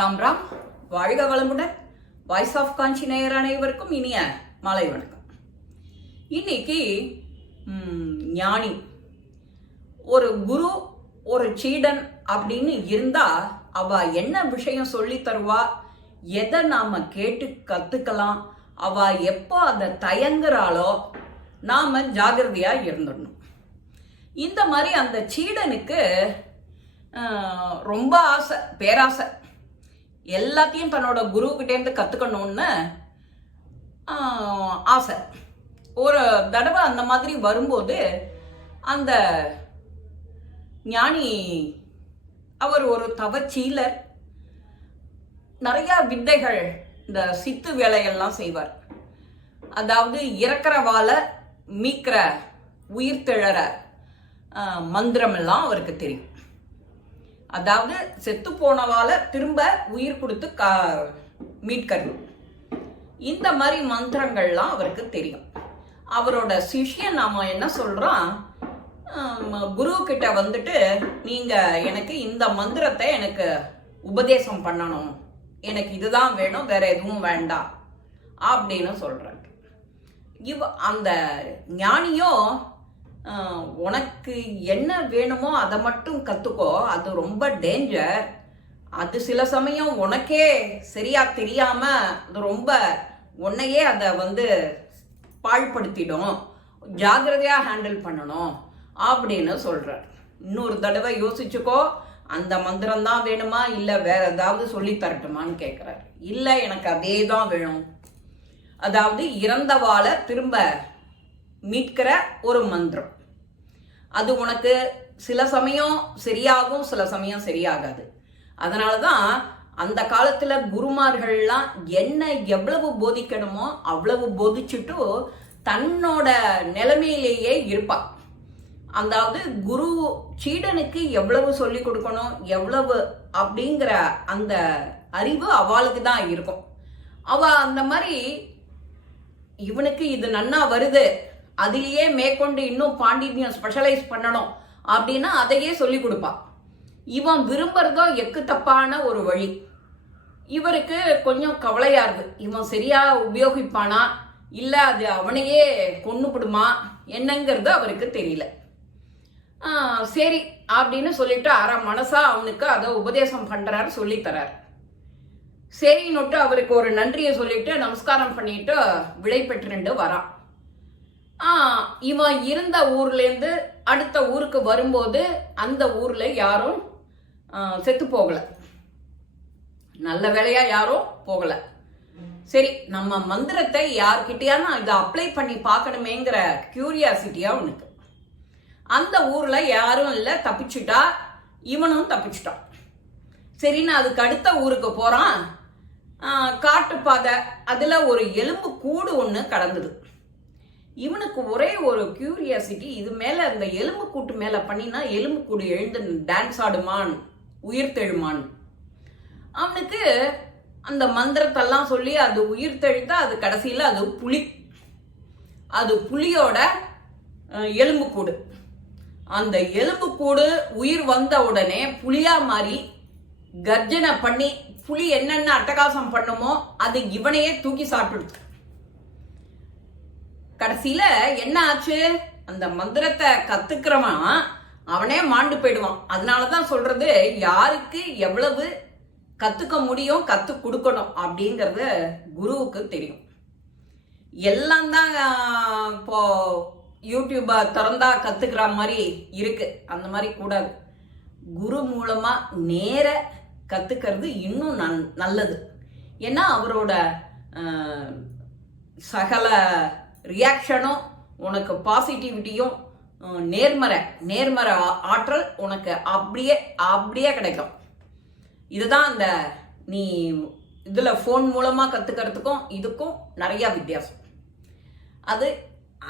ராம் ராம். வாழ்க வளமுடன். Voice of காஞ்சி நேயர் அனைவருக்கும் இனிய மாலை வணக்கம். இன்னைக்கு ஞானி ஒரு குரு ஒரு சீடன் அப்படின்னு இருந்தா அவ என்ன விஷயம் சொல்லி தருவா? எதை நாம கேட்டு கத்துக்கலாம்? அவ எப்போ அதை தயங்குறாளோ நாம ஜாகிரதையா இருந்துடணும். இந்த மாதிரி அந்த சீடனுக்கு ரொம்ப ஆசை பேராசை. எல்லாத்தையும் தன்னோட குருக்கிட்டேருந்து கற்றுக்கணும்னு ஆசை. ஒரு தடவை அந்த மாதிரி வரும்போது அந்த ஞானி அவர் ஒரு தவச்சீலர். நிறைய வித்தைகள் இந்த சித்து வேலையெல்லாம் செய்வார். அதாவது இறக்குற வாழை மீக்கிற உயிர் திழற மந்திரமெல்லாம் அவருக்கு தெரியும். அதாவது செத்து போனவால திரும்ப உயிர் கொடுத்து கா மீட்கிறது இந்த மாதிரி மந்திரங்கள்லாம் அவருக்கு தெரியும். அவரோட சிஷ்யன் நாம என்ன சொல்றோம் குரு கிட்ட வந்துட்டு நீங்க எனக்கு இந்த மந்திரத்தை எனக்கு உபதேசம் பண்ணணும். எனக்கு இதுதான் வேணும் வேற எதுவும் வேண்டாம். அப்படின்னு சொல்றாரு. இவ அந்த ஞானியும் உனக்கு என்ன வேணுமோ அதை மட்டும் கற்றுக்கோ அது ரொம்ப டேஞ்சர் அது சில சமயம் உனக்கே சரியா தெரியாம அது ரொம்ப உன்னையே அதை வந்து பாழ்படுத்திடும். ஜாகிரதையாக ஹேண்டில் பண்ணணும் அப்படின்னு சொல்கிறார் இன்னொரு தடவை யோசிச்சுக்கோ அந்த மந்திரம் தான் வேணுமா இல்லை வேற ஏதாவது சொல்லி தரட்டுமான்னு கேட்குறாரு இல்லை எனக்கு அதே தான் வேணும். அதாவது இறந்தவாளை திரும்ப மீட்கிற ஒரு மந்திரம். அது உனக்கு சில சமயம் சரியாகும் சில சமயம் சரியாகாது. அதனால தான் அந்த காலத்துல குருமார்கள்லாம் என்ன எவ்வளவு போதிக்கணுமோ அவ்வளவு போதிச்சுட்டு தன்னோட நிலைமையிலேயே இருப்பாள் அதாவது குரு சீடனுக்கு எவ்வளவு சொல்லி கொடுக்கணும் எவ்வளவு அப்படிங்கிற அந்த அறிவு அவளுக்கு தான் இருக்கும். அவ அந்த மாதிரி இவனுக்கு இது நன்னா வருது அதிலேயே மேற்கொண்டு இன்னும் பாண்டித்யம் ஸ்பெஷலைஸ் பண்ணணும் அப்படின்னா அதையே சொல்லி கொடுப்பா. இவன் விரும்புறதோ எக்கு தப்பான ஒரு வழி. இவருக்கு கொஞ்சம் கவலையா இருக்கு. இவன் சரியா உபயோகிப்பானா? இல்ல அது அவனையே கொன்னுபிடுமா என்னங்கிறது அவருக்கு தெரியல. சரி அப்படின்னு சொல்லிட்டு அரை மனசா அவனுக்கு அதை உபதேசம் பண்றாரு சொல்லித் தராரு. சரின்னுட்டு அவருக்கு ஒரு நன்றியை சொல்லிட்டு நமஸ்காரம் பண்ணிட்டு விடை பெற்றுண்டு வரான். இவன் இருந்த ஊர்லேருந்து அடுத்த ஊருக்கு வரும்போது அந்த ஊரில் யாரும் செத்து போகலை. நல்ல வேலையாக யாரும் போகலை. சரி நம்ம மந்திரத்தை யார்கிட்டயாவது இதை அப்ளை பண்ணி பார்க்கணுமேங்கிற கியூரியாசிட்டியாக உனக்கு. அந்த ஊரில் யாரும் இல்லை தப்பிச்சுட்டா இவனும் தப்பிச்சுட்டான். சரின்னு அதுக்கு அடுத்த ஊருக்கு போகிறான் காட்டுப்பாதை அதில் ஒரு எலும்பு கூடு ஒன்று கடந்தது. இவனுக்கு ஒரே ஒரு கியூரியாசிட்டி இது மேலே இந்த எலும்பு கூட்டு மேலே பண்ணினா எலும்பு கூடு எழுந்து டான்ஸ் ஆடுமான் உயிர் தெழுமான் அவனுக்கு அந்த மந்திரத்தெல்லாம் சொல்லி அது உயிர் தெழுத்தா அது கடைசியில் அது புலி. அது புலியோட எலும்பு எலும்புக்கூடு அந்த எலும்புக்கூடு உயிர் வந்த உடனே புலியா மாறி கர்ஜனை பண்ணி புலி என்னென்ன அட்டகாசம் பண்ணுமோ அது இவனையே தூக்கி சாப்பிடுது. கடைசியில என்ன ஆச்சு அந்த மந்திரத்தை கத்துக்கிறவன் அவனே மாண்டு போயிடுவான். அதனாலதான் சொல்றது யாருக்கு எவ்வளவு கத்துக்க முடியும் கத்து கொடுக்கணும் அப்படிங்கறது குருவுக்கு தெரியும். எல்லாம் தான் இப்போ யூடியூப திறந்தா கத்துக்கிற மாதிரி இருக்கு. அந்த மாதிரி கூடாது குரு மூலமா நேர கத்துக்கிறது இன்னும் நன் நல்லது. ஏன்னா அவரோட சகல ரியாக்ஷனும் உனக்கு பாசிட்டிவிட்டியும் நேர்மறை நேர்மறை ஆற்றல் உனக்கு அப்படியே அப்படியே கிடைக்கும். இதுதான் அந்த நீ இதில் ஃபோன் மூலமாக கற்றுக்கிறதுக்கும் இதுக்கும் நிறையா வித்தியாசம். அது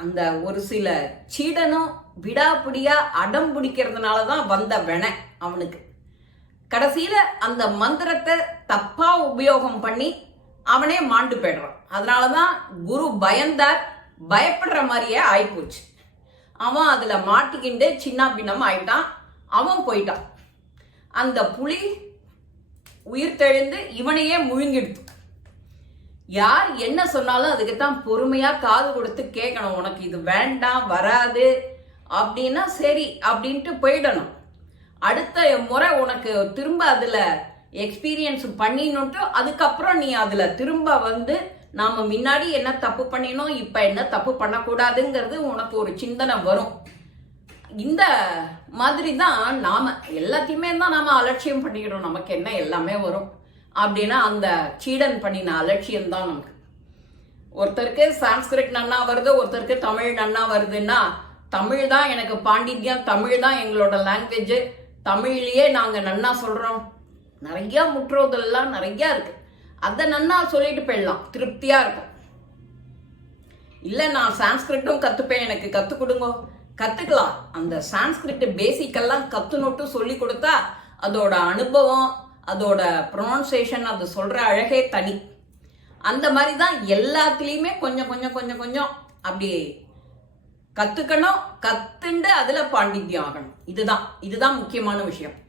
அந்த ஒரு சில சீடனும் விடாப்பிடியா அடம் பிடிக்கிறதுனால தான் வந்த வெனை அவனுக்கு. கடைசியில் அந்த மந்திரத்தை தப்பாக உபயோகம் பண்ணி அவனே மாண்டு போயிடுறான். அதனாலதான் குரு பயந்தார் பயப்படுற மாதிரியே ஆயிப்போச்சு. அவன் அதில் மாட்டிக்கிண்டு சின்ன பின்னம் ஆயிட்டான். அவன் போயிட்டான். அந்த புலி உயிர் தெழுந்து இவனையே முழுங்கிடுது யார் என்ன சொன்னாலும் அதுக்கு தான் பொறுமையாக காது கொடுத்து கேட்கணும். உனக்கு இது வேண்டாம் வராது அப்படின்னா சரி அப்படின்ட்டு போயிடணும். அடுத்த முறை உனக்கு திரும்ப அதில் எக்ஸ்பீரியன்ஸ் பண்ணினுட்டு அதுக்கப்புறம் நீ அதில் திரும்ப வந்து நாம முன்னாடி என்ன தப்பு பண்ணினோம் இப்ப என்ன தப்பு பண்ணக்கூடாதுங்கிறது உனக்கு ஒரு சிந்தனை வரும். இந்த மாதிரி தான் நாம எல்லாத்தையுமே தான் நாம அலட்சியம் பண்ணிக்கிறோம் நமக்கு என்ன எல்லாமே வரும். அப்படின்னா அந்த சீடன் பண்ணின அலட்சியம் தான் நமக்கு. ஒருத்தருக்கு சான்ஸ்கிரிட் நன்னா வருது ஒருத்தருக்கு தமிழ் நன்னா வருதுன்னா தமிழ் தான் எனக்கு பாண்டித்யம் தமிழ் தான் எங்களோட லாங்குவேஜ் தமிழ்லயே நாங்க நன்னா சொல்றோம். நிறைய முற்றோதல்லாம் நிறைய இருக்கு. அதை நன்னா சொல்லிட்டு போயிடலாம். திருப்தியா இருக்கும். இல்ல நான் சான்ஸ்கிரிட்டும் கத்துப்பேன். எனக்கு கத்து கொடுங்க. கத்துக்கலாம். அந்த சான்ஸ்கிரிட் பேசிக்கெல்லாம் கத்துனோட்டு சொல்லி கொடுத்தா அதோட அனுபவம் அதோட ப்ரொனன்சியேஷன் அது சொல்ற அழகே தனி. அந்த மாதிரி தான் எல்லாத்துலேயுமே கொஞ்சம் கொஞ்சம் கொஞ்சம் கொஞ்சம் அப்படி கத்துக்கணும் கத்துண்டு அதுல பாண்டித்யம் ஆகணும். இதுதான். இதுதான் முக்கியமான விஷயம்.